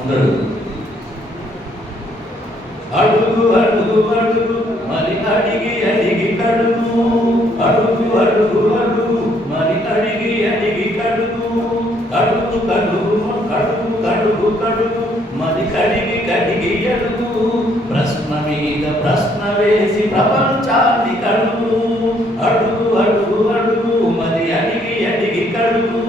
ముందడుగు. అడుగు అడుగు అడుగు మరి అడిగి అడిగి కడుగు, అడుగు అడుగు అడుగు మరి అడిగి అడిగి కడుగు, కడుగు కడుగు కడుగు కడుగు కడుగు మరి కడిగి కడిగి అడుగు, ప్రశ్న మీద ప్రశ్న వేసి ప్రపంచాన్ని కడుగు, అడుగు అడుగు అడుగు మరి అడిగి అడిగి కడుగు.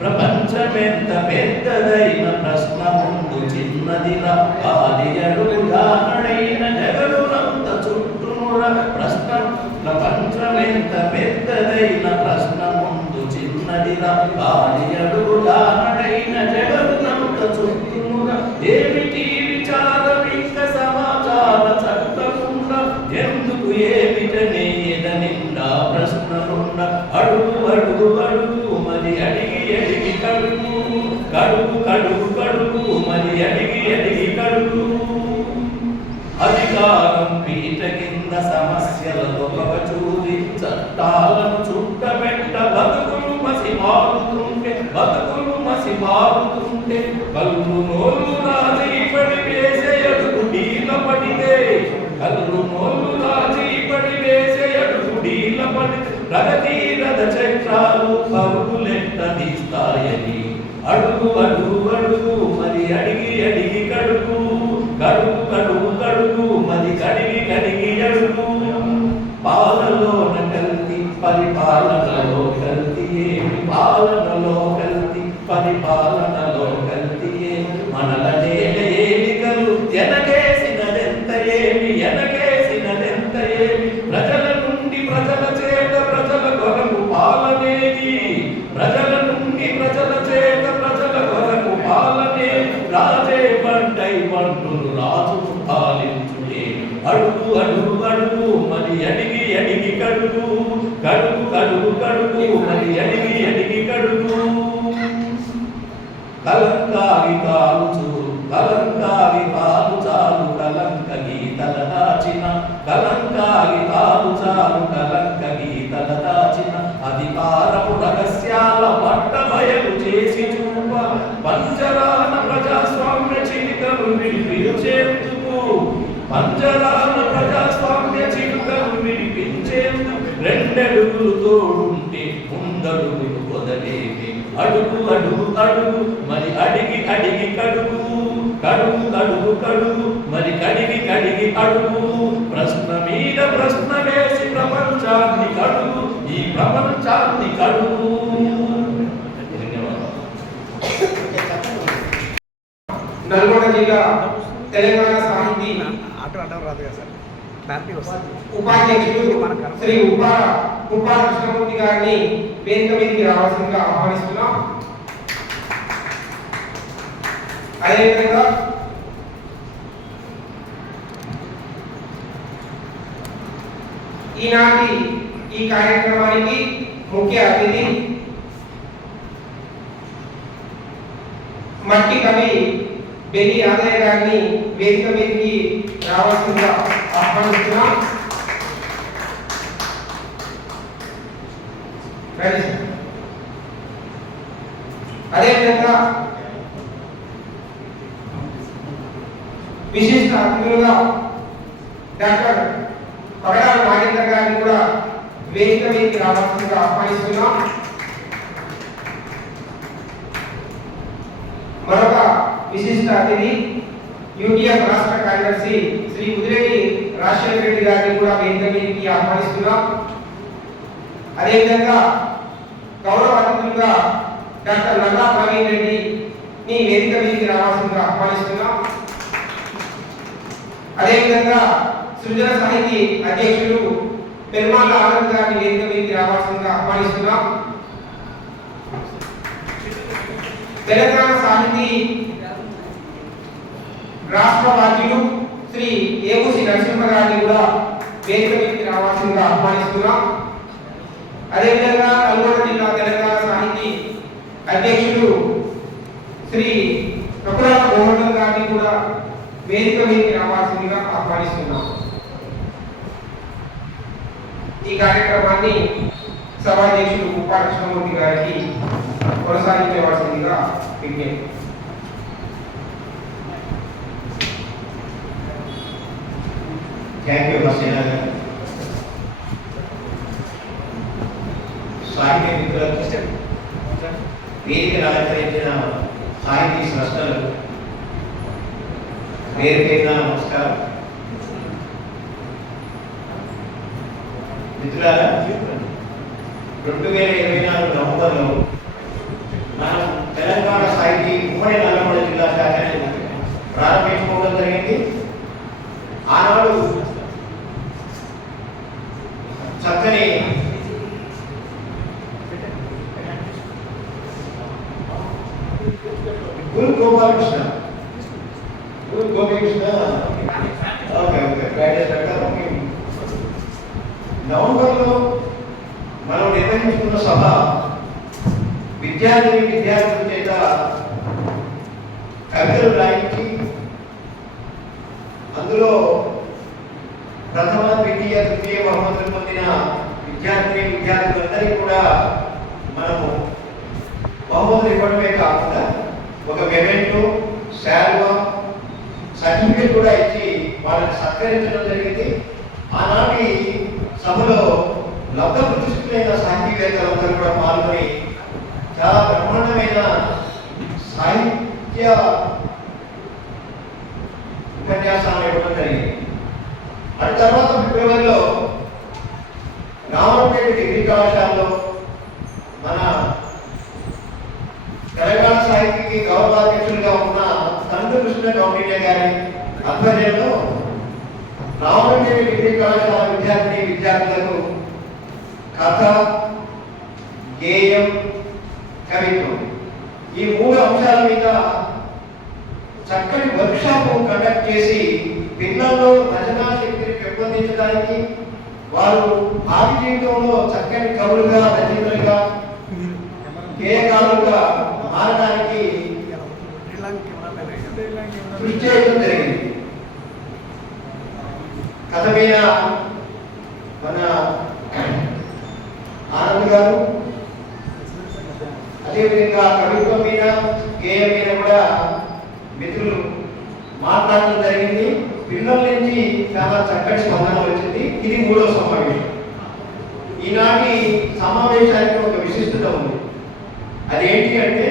ప్రపంచమెంత పెద్దదైన ప్రశ్న ముందు చిన్నదిరా, ఆది అడుగుగానడైన జగడునంత చుట్టూరా ప్రశ్న. ప్రపంచమెంత పెద్దదైన ప్రశ్న ముందు చిన్నదిరా, ఆది అడుగుగానడైన జగడునంత చుట్టూరా. ఏమిటి విచారం ఇంక సమాచార చట్టకుండా, ఎందుకు ఏమిటనే ఎద నిండా ప్రశ్నలుండ, అడుగు అడుగు అడుగు మరి అడిగి అడిగి కడుగు, కడుగు కడుగు కడుగు మరి అడిగి అడిగి కడుగు. అధికారం పీట కింద సమస్యలతో చూరి చట్టాలను చుట్టబెట్ట, బతుకులు మసి మారుతుంటే బతుకులు మసి మారుతుంటే, కళ్ళు నోళ్ళు రాజీ పడి వేసే అడుగు డీల పడితే, కళ్ళు నోళ్ళు రాజీ పడి వేసే అడుగు డీల పడితే, ప్రగతి రథ చక్రాలు పరుగులెట్ట తీస్తాయని, అడుగు అడుగు అడుగు మరి అడిగి అడిగి కడుగు, కడుగు కడుగు కడుగు మరి కడిగి కడిగి అడుగు. పాలలోన కల్తీ పరిపాలనలో కల్తీ ఏమి, పాలనలో కల్తీ పరిపాలనలో కల్తీ ఏమి, మనల నేల ఏలికలు ఎనకేసినదెంత ఏమి, ఎనకేసినదెంత ఏమి, ప్రజల నుండి ప్రజల చేత ప్రజల కొరకు పాలనేది, ప్రజల నుండి ప్రజల చేత ప్రజల కొరకు పాలనే, రాజే పంటై పంటును రాజు పాలించుడే, అడుగు అడుగు అడుగు మరి అడిగి అడిగి కడుగు, కడుగు కడుగు కడుగు మరి అడిగి అడిగి కడుగు. కలంకారి కాలుచు కలంకారి కాలు చాలు కలంక గీతల దాచిన, కలంకారి కాలు చాలు కలంక గీతల దాచిన, అధికారపు రహస్యాల పట్ట బయలు చేసి చూప, పంజరాన ప్రజాస్వామ్య చిలుకలు విడిపించేందుకు, పంజరాన ప్రజాస్వామ్య చిలుకలు విడిపించేందుకు, రెండడుగులు తోడుంటే ముందడుగులు వదలేవి, అడుగు అడుగు అడుగు మరి అడిగి అడిగి కడుగు, కడుగు కడుగు కడుగు మరి కడిగి కడిగి అడుగు. ప్రశ్న మీద ప్రశ్న వేసి ప్రపంచాన్ని కడుగు, ఈ ప్రపంచాన్ని కడుగు. నల్గొండ జిల్లా తెలంగాణ సాహితీ ఉపాధ్యక్షుడు శ్రీ ఉప్పా కృష్ణమూర్తి గారిని వేదిక మీదకి రావాల్సిందిగా ఆహ్వానిస్తున్నాం. అదేవిధంగా ఈనాటి ఈ కార్యక్రమానికి ముఖ్య అతిథి మట్టి కవి బెల్లి యాదయ్య గారిని వేదిక మీదకి రావాల్సిందిగా ఆహ్వానిస్తున్నాం. అదేవిధంగా విశిష్ట అతిథులుగా డాక్టర్ పగడాల నాగేంద్ర గారిని కూడా వేదిక మీదకి రావాల్సిందిగా ఆహ్వానిస్తున్నాం. మరొక విశిష్ట అతిథి యూటీఎఫ్ రాష్ట్ర కార్యదర్శి శ్రీ ఉదిరెడ్డి రాజశేఖర రెడ్డి గారిని కూడా వేదిక మీదకి ఆహ్వానిస్తున్నాం. అదేవిధంగా గౌరవ అతిథులుగా డాక్టర్ నల్లా ప్రవీణ్ రెడ్డిని వేదిక మీదకి రావాల్సిందిగా ఆహ్వానిస్తున్నాం. అదేవిధంగా సృజన సాహితీ అధ్యక్షుడు పెరుమాళ్ళ ఆనంద్ గారిని వేదిక మీదకి రావాల్సిందిగా ఆహ్వానిస్తున్నాం. తెలంగాణ సాహితీ రాష్ట్ర బాధ్యులు శ్రీ ఏగుసి నరసింహ గారిని కూడా వేదిక మీదకి రావాల్సిందిగా ఆహ్వానిస్తున్నాం. అదేవిధంగా నల్గొండ జిల్లా తెలంగాణ సాహితీ అధ్యక్షుడు శ్రీ ప్రకురాల గోవర్ధన్ గారిని కూడా వేదిక మీదకి రావాల్సిందిగా ఆహ్వానిస్తున్నాం. ఈ కార్యక్రమాన్ని సభాధ్యక్షుడు ఉప్పా కృష్ణమూర్తి గారికి కొనసాగించవలసిందిగా విజ్ఞప్తి. థ్యాంక్ యూ హసీనా గారు. సాహిత్య మిత్రులకు, వేదికను అలంకరించిన సాహితీ స్రష్టలకు పేరు పేరున నమస్కారం. మిత్రులారా, 2024 నవంబర్లో మనం తెలంగాణ సాహితీ ఉమ్మడి నల్లగొండ జిల్లా శాఖని ప్రారంభించుకోవడం జరిగింది. ఆనాడు చక్కని గురు గోపాలకృష్ణ నవంబర్లో మనం నిర్వహించుకున్న సభ విద్యార్థుల చేత కవితలు రాయించి అందులో ప్రథమ, ద్వితీయ, తృతీయ బహుమతులు పొందిన విద్యార్థులందరికీ కూడా మనము బహుమతులు ఇవ్వడమే కాకుండా ఒక మెమెంటో, శాల్వా, సర్టిఫికేట్ కూడా ఇచ్చి వాళ్ళని సత్కరించడం జరిగింది. ఆనాటి సభలో లబ్ధ ప్రతిష్ఠులైన సాహితీవేత్తలందరూ కూడా పాల్గొని చాలా బ్రహ్మాండమైన సాహిత్య ఉపన్యాసాలు ఇవ్వడం జరిగింది. అటు తర్వాత ఫిబ్రవరిలో రామపేట డిగ్రీ కళాశాలలో మన తెలంగాణ సాహిత్యకి గౌరవాధ్యక్షులుగా ఉన్న కృష్ణ కౌండిన్య గారి ఆధ్వర్యంలో రామపేట డిగ్రీ కళాశాల విద్యార్థులకు కథ, గేయం, కవిత్వం ఈ 3 అంశాల మీద చక్కని వర్క్షాప్ కండక్ట్ చేసి పిల్లల్లో రచనా శక్తిని పెంపొందించడానికి, వారు భావి జీవితంలో చక్కని కవులుగా, రచయితలుగా, గేయకారులుగా మారడానికి కృషి చేయడం జరిగింది. కథ మీద మన ఆనంద్ గారు, అదేవిధంగా కవిత్వం మీద, గేయం మీద కూడా మిత్రులు మాట్లాడడం జరిగింది. పిల్లల నుంచి చాలా చక్కటి స్పందన వచ్చింది. ఇది 3వ సమావేశం. ఈనాటి సమావేశానికి ఒక విశిష్టత ఉంది. అదేంటి అంటే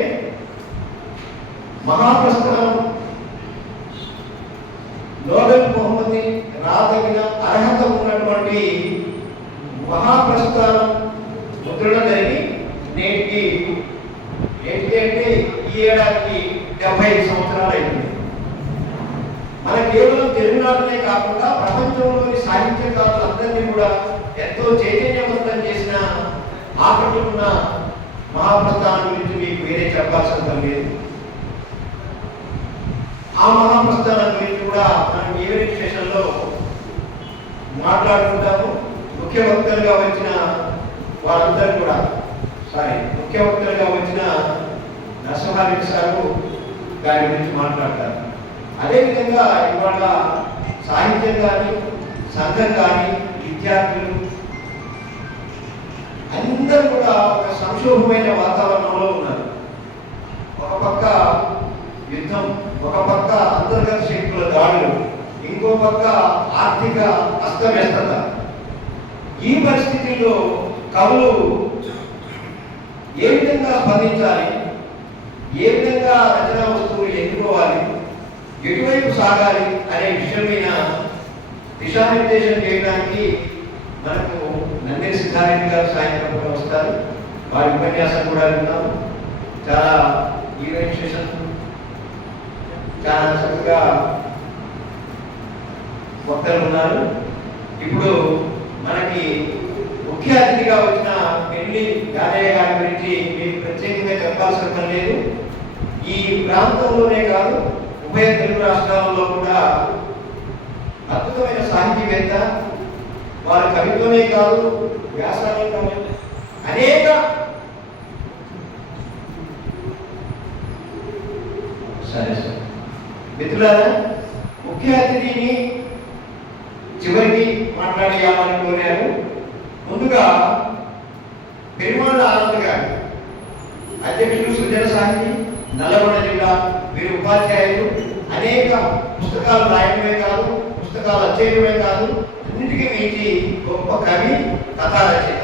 మహాప్రస్థానం నోబెల్ బహుమతి రాదగిన అర్హత ఉన్నటువంటి మహాప్రస్థానం ముద్రణ జరిగి నేటికి ఏంటి అంటే ఈ ఏడాదికి 75 సంవత్సరాలు అయింది. మన కేవలం తెలుగునాటనే కాకుండా ప్రపంచంలోని సాహిత్యకారులందరినీ కూడా ఎంతో చైతన్యవంతం చేసిన, ఆకట్టుకున్న మహాప్రస్థానం గురించి మీకు వేరే చెప్పాల్సిన లేదు. ఆ మహాప్రస్థానం గురించి కూడా మనం ఈవినింగ్ సెషన్లో మాట్లాడుకుంటాము. ముఖ్య వక్తలుగా వచ్చిన వారందరూ కూడా ముఖ్య వక్తలుగా వచ్చిన నరసింహారెడ్డి సారు దాని గురించి మాట్లాడతారు. అదేవిధంగా ఇవాళ సాహిత్యం కానీ, సంఘం కానీ, విద్యార్థులు అందరూ కూడా ఒక సంక్షోభమైన వాతావరణంలో ఉన్నారు. ఒక పక్క యుద్ధం, ఒక పక్క అంతర్గత శక్తుల దాడులు, ఇంకో పక్క ఆర్థిక అస్తవ్యస్తత. ఈ పరిస్థితుల్లో కవులు ఏ విధంగా స్పందించాలి, ఏ విధంగా రచనా వస్తువులు ఎన్నుకోవాలి, ఎటువైపు సాగాలి అనే విషయం మీద దిశానిర్దేశం చేయడానికి మనకు నందిని సిద్ధారెడ్డి గారు సాయంత్రం కూడా వస్తారు. వారి ఉపన్యాసం కూడా విన్నాము. చాలా ఈవెంట్ సెషన్ చాలా చక్కగా వక్తలు ఉన్నారు. ఇప్పుడు మనకి ముఖ్య అతిథిగా వచ్చిన పెళ్లి యాదయ్య గారి గురించి మీకు ప్రత్యేకంగా చెప్పాల్సిన పని లేదు. ఈ ప్రాంతంలోనే కాదు, ఉభయ తెలుగు రాష్ట్రాలలో కూడా అద్భుతమైన సాహితీవేత్త. వారి కవిత్వమే కాదు, వ్యాసాలే కాదు, అనేక మిత్రులారా, ముఖ్య అతిథిని చివరికి మాట్లాడేయాలని కోరారు. ముందుగా పెరుమాళ్ళ ఆనంద్ గారు, అధ్యక్షులు, సృజన సాహితీ, నల్లగొండ జిల్లా. వీరు ఉపాధ్యాయులు. అనేక పుస్తకాలు రాయడమే కాదు, పుస్తకాలు రచయితమే కాదు, అన్నిటికీ మించి గొప్ప కవి, కథా రచయిత.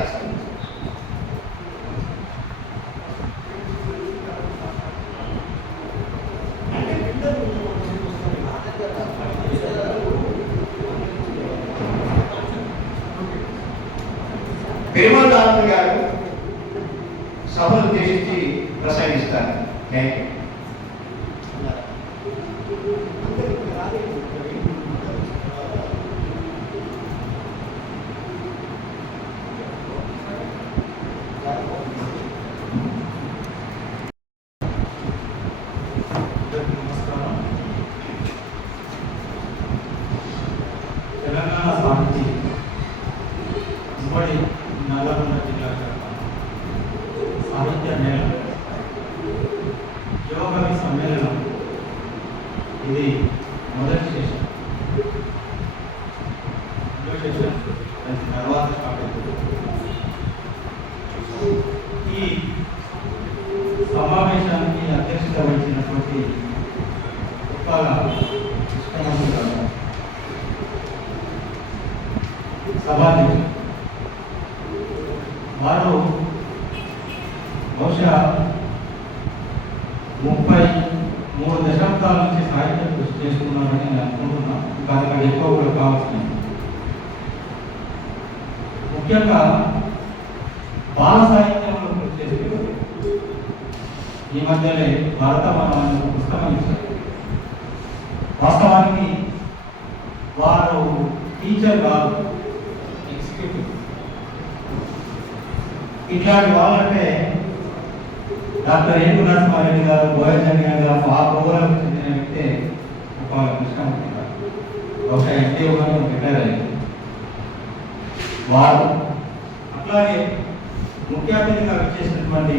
పెరుమాళ్ ఆనంద్ గారు సభను ఉద్దేశించి ప్రసంగిస్తారు. Thank you. తెలంగాణ సాహితీ ఉమ్మడి నల్లగొండ జిల్లా సాహిత్య మేళ యువకవి సమ్మేళనం ఇది మొదటి సెషన్. దాని తర్వాత స్టార్ట్ అవుతుంది. ఈ సమావేశానికి అధ్యక్షత వహించినటువంటి ఉప్పాల కృష్ణమూర్తి గారు సభాధ్యక్షుడు. వారు బహుశా 33 దశాబ్దాల నుంచి సాహిత్యం కృషి చేస్తున్నారని నేను అనుకుంటున్నాను. ఇంకా అంతకంటే ఎక్కువ కూడా కావాల్సింది. ముఖ్యంగా బాల సాహిత్యంలో కృషి చేస్తున్నారు. ఈ మధ్యనే భారతమానం అనే ఒక పుస్తకం ఇచ్చారు. వాస్తవానికి వారు టీచర్ కాదు, ఎగ్జిక్యూటివ్. ఇట్లాంటి వాళ్ళంటే డాక్టర్ ఏనుగు నరసింహారెడ్డి గారు, బోయజన్య గారు, ఆ ప్రోగ్రాంకి చెందిన వ్యక్తే ఒక కృష్ణమూర్తి గారు. బహుశా ఎన్టీఓ గారు రిటైర్ అయ్యారు వారు. అట్లాగే ముఖ్య అతిథిగా విచ్చేసినటువంటి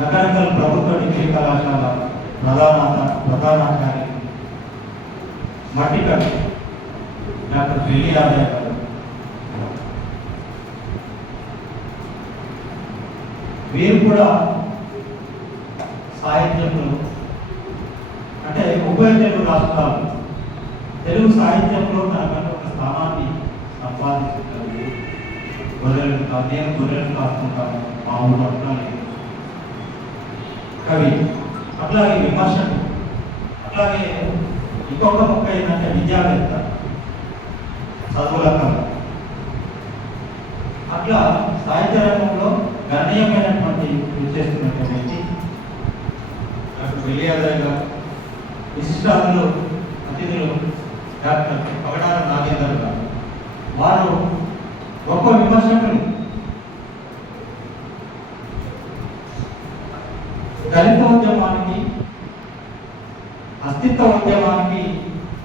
నగరంగల్ ప్రభుత్వ డిగ్రీ కళాశాల ప్రధానాచార్య మట్టికర్ డాక్టర్ పెళ్లి యాదవ్ గారు, వీరు కూడా సాహిత్యంలో అంటే ఉభయ తెలుగు రాష్ట్రాలు తెలుగు సాహిత్యంలో తనకంటే ఒక స్థానాన్ని సంపాదించుకుంటారు. నేను గొర్రెలు కాసుకుంటాను మా ఊరు అట్లాగే కవి, అట్లాగే విమర్శకు, అట్లాగే ఇంకొక మొక్క ఏంటంటే విద్యావేత్త, చదువుల కళ. అట్లా సాహిత్య రంగంలో గణనీయమైనటువంటి కృషి చేస్తున్నటువంటి డాక్టర్ వెలియాదయ్య గారు. విశిష్ట అతిథులు డాక్టర్ పగడాల నాగేందర్ గారు. వారు గొప్ప విమర్శకులు. దళిత ఉద్యమానికి, అస్తిత్వ ఉద్యమానికి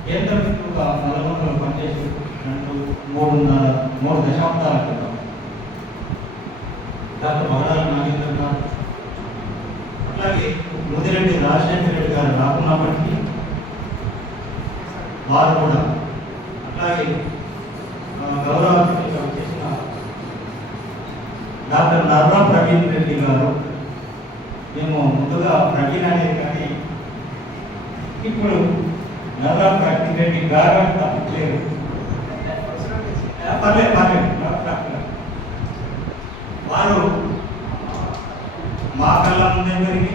కేంద్ర బిందువుగా నల్గొండలో పనిచేసినట్టు 3 దశాబ్దాల క్రితం డాక్టర్ పగడాల నాగేందర్ గారు, అట్లాగే ముదిరెడ్డి రాజశేఖర రెడ్డి గారు రాకున్నప్పటికీ వారు కూడా, అట్లాగే గౌరవ చేసిన డాక్టర్ నర్రా ప్రవీణ్ రెడ్డి గారు. మేము ముందుగా ప్రవీణ్ అనేది కానీ ఇప్పుడు నర్రా ప్రవీణ్ రెడ్డి గారు అని తప్పలేదు. పర్లేదు. వారు మా కళ్ళ ముందే పెరిగి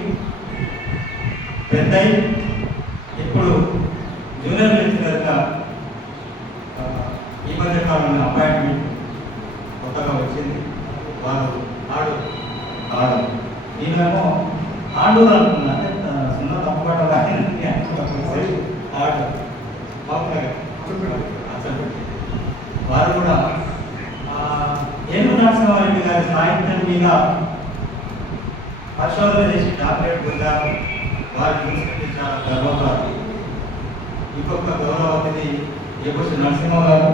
పెద్దయి ఇప్పుడు జూనియర్ లెక్చరర్గా ఈ మధ్య కాలంలో అపాయింట్మెంట్ కొత్తగా వచ్చింది. వారు ఆడు నేనేమో ఆండూరు అనుకున్నా, సున్నా తప్పకుండా ఆడు వారు కూడా ఏనుగు నరసింహారెడ్డి గారి సాహిత్యం మీద పరిశోధన చేసి డాక్టరేట్ పొందారు. వారి చూసుకుంటే చాలా గర్వకారు. ఇంకొక గౌరవ అతిథి ఏపూసి నరసింహ గారు.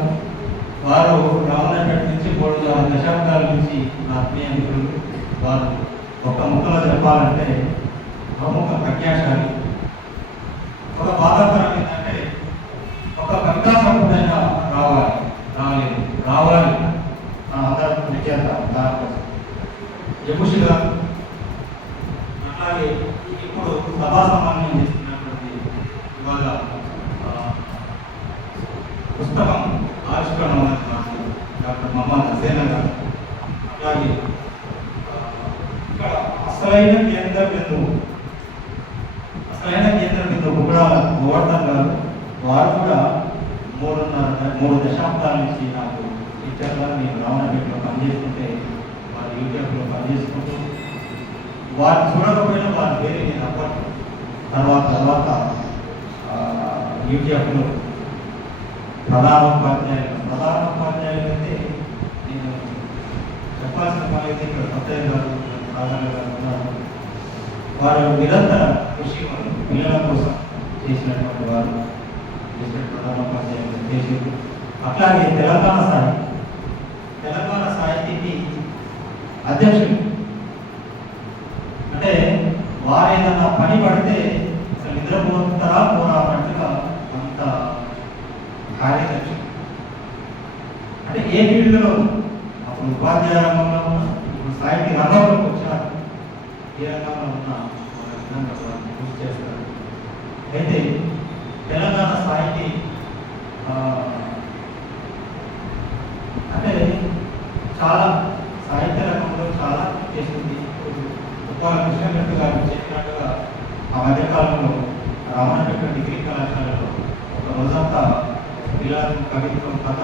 వారు రామన్నపేట నుంచి 3 దశాబ్దాల నుంచి ఆత్మీయ మిత్రులు. వారు ఒక ముక్కలో చెప్పాలంటే ప్రముఖ ప్రజ్ఞాశాలి. ఒక బాధాకరం ఏంటంటే ఒక కవితా సంపూర్ణంగా రావాలి అందరం విజేద్దాం దానికోసం. యపుషి గారు, అట్లాగే ఇప్పుడు సభా సమాన్యం చేస్తున్నటువంటి ఇవాళ అసలైన కేంద్ర బిందువు కూడా గోవర్ధన్ గారు, వారు కూడా 3 దశాబ్దాల నుంచి నాకు టీచర్గా నేను రావణపేటలో పనిచేస్తుంటే వారు యూటీఎఫ్లో పనిచేసుకుంటూ వారిని చూడకపోయినా వారి పేరు నేను అప్పటి తర్వాత యూటీఎఫ్లో ప్రధానోపాధ్యాయులు అయితే నేను చెప్పాల్సిన పని అయితే ఇక్కడ సత్యయ్య గారు, రాజన్న గారు ఉన్నారు. వారు నిరంతర కృషి పిల్లల కోసం చేసినటువంటి వారు ప్రధానోపాధ్యాయులు చేసేది. అట్లాగే తెలంగాణ సాహితీకి అధ్యక్షుడు. అంటే వారు ఏదన్నా పని పడితే అసలు నిద్రపోతారా పోరా అన్నట్టుగా అంత కార్యదక్ష. అంటే ఏ ఫీల్డ్లో అప్పుడు ఉపాధ్యాయ రంగంలో ఉన్నా, ఇప్పుడు సాహితీ రంగంలోకి వచ్చారు, ఏ రంగంలో ఉన్నా కృషి చేస్తారు. అయితే తెలంగాణ సాహితీ అంటే చాలా సాహిత్య రంగంలో చాలా చేస్తుంది. కృష్ణగట్టు గారు చెప్పినట్టుగా ఆ మధ్యకాలంలో రామన్నపేట డిగ్రీ కళాశాలలో ఒక రోజంతా పిల్లలకు కవిత్వం, కథ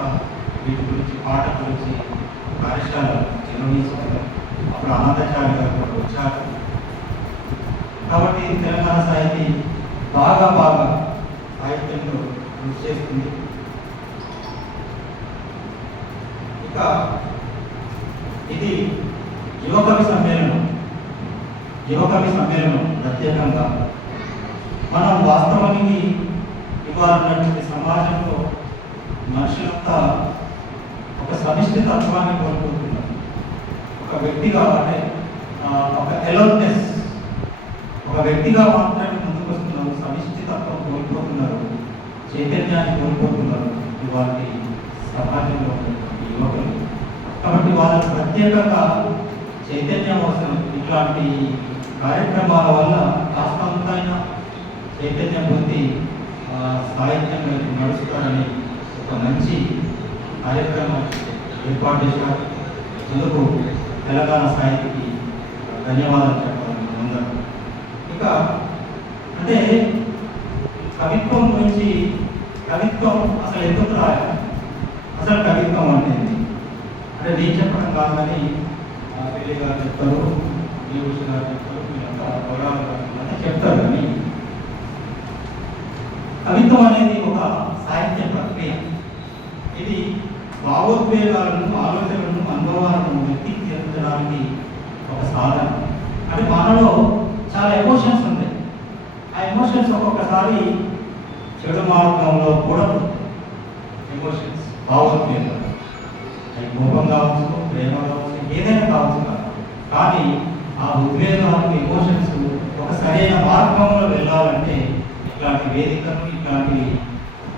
వీటి గురించి, పాట గురించి కార్యశాల నిర్వహించారు. అప్పుడు ఆనందాచార్య గారు కూడా వచ్చారు. కాబట్టి తెలంగాణ సాహితీ బాగా సాహిత్యంలో కృషి చేస్తుంది. ఇంకా ఇది యువకవి సమ్మేళనం ప్రత్యేకంగా మనం వాస్తవానికి ఇవాళ సమాజంలో మనుషులంతా ఒక సమిష్టి తత్వాన్ని కోల్పోతున్నారు. ఒక వ్యక్తిగా అంటే ఒక ఎలోన్నెస్, ఒక వ్యక్తిగా మాత్రమే ముందుకు వస్తున్నారు. సమిష్టి తత్వం కోల్పోతున్నారు, చైతన్యాన్ని కోల్పోతున్నారు ఇవాళ సమాజంలో ఉన్నటువంటి యువకులు. కాబట్టి వాళ్ళకు ప్రత్యేకంగా చైతన్యం అవసరం. ఇట్లాంటి కార్యక్రమాల వల్ల కాస్తంతైనా చైతన్యం పొంది సాహిత్యం నడుస్తారని ఒక మంచి కార్యక్రమం ఏర్పాటు చేశారు. అందుకు తెలంగాణ సాహితీకి ధన్యవాదాలు చెప్పాలి అందరూ. ఇక అంటే కవిత్వం గురించి, కవిత్వం అసలు ఎందుకు రాయాలి, అసలు కవిత్వం అంటే నేను చెప్పడం కాదు, కానీ పెళ్లి గారు చెప్తారు, దేవూషి గారు చెప్తారు, వీళ్ళంతా గౌరవాలు చెప్తారు. కానీ కవిత్వం అనేది ఒక సాహిత్య ప్రక్రియ. ఇది భావోద్వేగాలను, ఆలోచనలను, అనుభవాలను వ్యక్తీకరించడానికి ఒక సాధన. అంటే మనలో చాలా ఎమోషన్స్ ఉంటాయి. ఆ ఎమోషన్స్ ఒక్కొక్కసారి చెడు మార్గంలో కూడా ఎమోషన్స్, భావోద్వేగాలు, అది కోపం కావచ్చు, ప్రేమ కావచ్చు, ఏదైనా కావచ్చు. కానీ ఆ ఉద్వేగాలు, ఎమోషన్స్ ఒక సరైన మార్గంలో వెళ్ళాలంటే ఇట్లాంటి వేదికలు, ఇట్లాంటి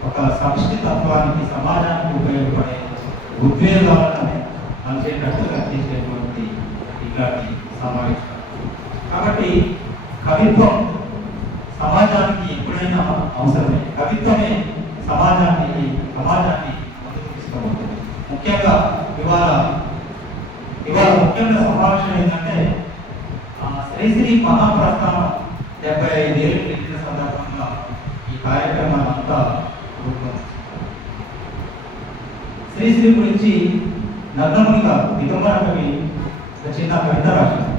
ఒక సమిష్టి తత్వానికి, సమాజానికి ఉపయోగపడే ఉద్వేగాలను అంచేటట్టుగా చేసేటువంటి ఇట్లాంటి సమావేశం. కాబట్టి కవిత్వం సమాజానికి ఎప్పుడైనా అవసరమే. కవిత్వమే సమాజాన్ని ముందుకు తీసుకుపోతుంది. ముఖ్యంగా ఇవాళ ముఖ్యంగా సమావేశం ఏంటంటే శ్రీశ్రీ మహాప్రస్థానం 75 ఏళ్ళు నిండిన సందర్భంగా ఈ కార్యక్రమాన్ని అంతా రూపొందించారు. శ్రీశ్రీ గురించి నగ్నమునిగా దిగంబర కవి ఒక చిన్న కవిత రాశారు.